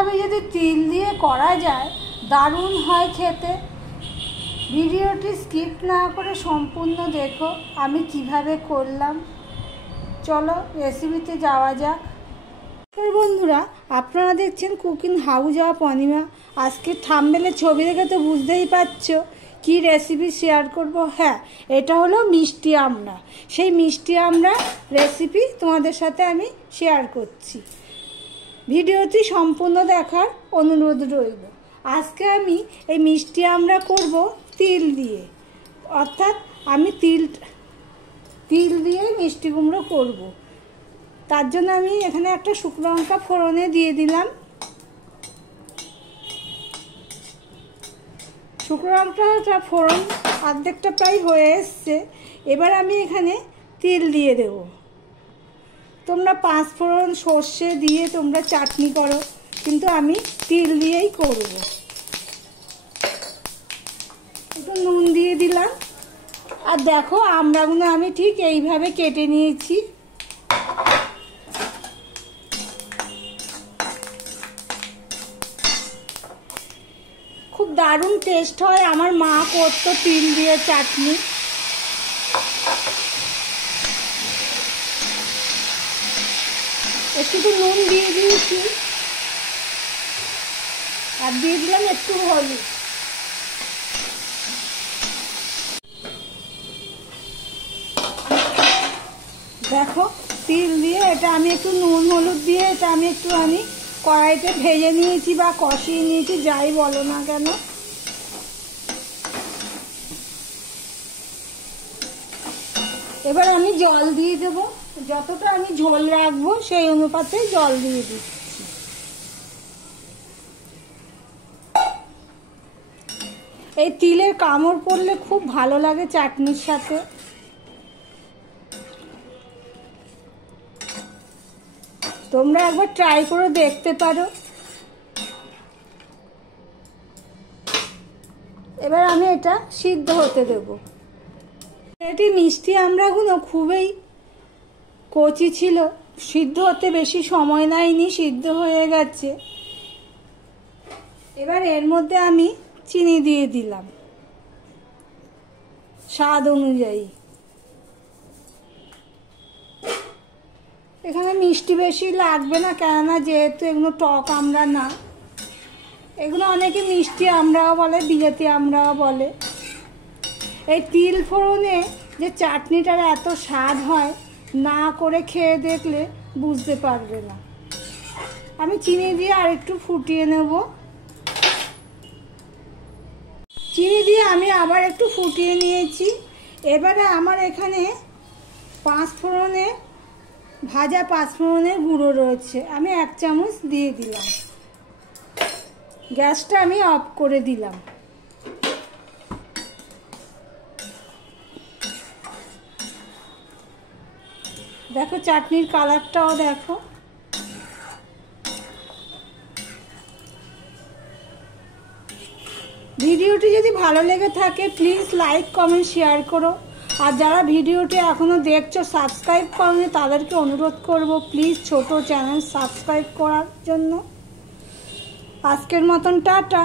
এইভাবে যদি তিল দিয়ে করা যায় দারুণ হয় খেতে। ভিডিওটি স্কিপ না করে সম্পূর্ণ দেখো আমি কিভাবে করলাম। চলো রেসিপিতে যাওয়া যাক। বন্ধুরা, আপনারা দেখছেন কুকিং হাউস অফ অনিমা। আজকে থাম্বনেলের ছবি দেখে তো বুঝতেই পারছো কি রেসিপি শেয়ার করব। হ্যাঁ, এটা হলো মিষ্টি আমড়া। সেই মিষ্টি আমড়া রেসিপি তোমাদের সাথে আমি শেয়ার করছি। ভিডিওটি সম্পূর্ণ দেখার অনুরোধ রইল। আজকে আমি এই মিষ্টি আমড়া করব তিল দিয়ে, অর্থাৎ আমি তিল দিয়ে মিষ্টি কুমড়ো করব। তার জন্য আমি এখানে একটা শুকনো লঙ্কা ফোড়নে দিয়ে দিলাম। শুকনো লঙ্কাটা ফোড়ন অর্ধেকটা প্রায় হয়ে এসছে। এবার আমি এখানে তিল দিয়ে দেব। তোমরা 5 ফোড়ন সর্ষে দিয়ে তোমরা চাটনি করো, কিন্তু আমি তিল দিয়েই করব। একটু নুন দিয়ে দিলাম। আর দেখো আমড়াগুলো আমি ঠিক এইভাবে কেটে নিয়েছি। খুব দারুণ টেস্ট হয়। আমার মা করতো তিল দিয়ে চাটনি। একটু নুন দিয়ে দিয়েছি আর দিয়ে দিলাম একটু হলুদ। দেখো তিল দিয়ে এটা আমি একটু নুন হলুদ দিয়ে এটা আমি কড়াইতে ভেজে নিয়েছি বা কষিয়ে নিয়েছি, যাই বলো না কেন। এবার আমি জল দিয়ে দেবো। যতটা আমি ঝোল রাখবো সেই অনুপাতে জল দিয়ে দিচ্ছি। এই তিলের কামড় পড়লে খুব ভালো লাগে চাটনির সাথে। তোমরা একবার ট্রাই করে দেখতে পারো। এবার আমি এটা সিদ্ধ হতে দেব। এটি মিষ্টি আমড়াগুলো খুবই কচি ছিল, সিদ্ধ হতে বেশি সময় নেয়নি, সিদ্ধ হয়ে গেছে। এবার এর মধ্যে আমি চিনি দিয়ে দিলাম স্বাদ অনুযায়ী। এখানে মিষ্টি বেশি লাগবে না, কেননা যেহেতু এগুলো টক আমড়া না। এগুলো অনেকে মিষ্টি আমড়াও বলে, বিলেতি আমড়াও বলে। এই তিল ফোড়নে যে চাটনিটার এত স্বাদ হয়, না করে খেয়ে দেখলে বুঝতে পারবে না। আমি চিনি দিয়ে আর একটু ফুটিয়ে নেব। চিনি দিয়ে আমি আবার একটু ফুটিয়ে নিয়েছি। এবারে আমার এখানে 5 ফোড়নে ভাজা 5 ফোড়নের গুঁড়ো রয়েছে, আমি 1 চামচ দিয়ে দিলাম। গ্যাসটা আমি অফ করে দিলাম। দেখো চাটনির কালারটাও দেখো। ভিডিওটি যদি ভালো লেগে থাকে প্লিজ লাইক কমেন্ট শেয়ার করো। আর যারা ভিডিওটি এখনো দেখছো সাবস্ক্রাইব করনি তাদেরকে অনুরোধ করব প্লিজ ছোট চ্যানেল সাবস্ক্রাইব করার জন্য। আজকের মতন টাটা।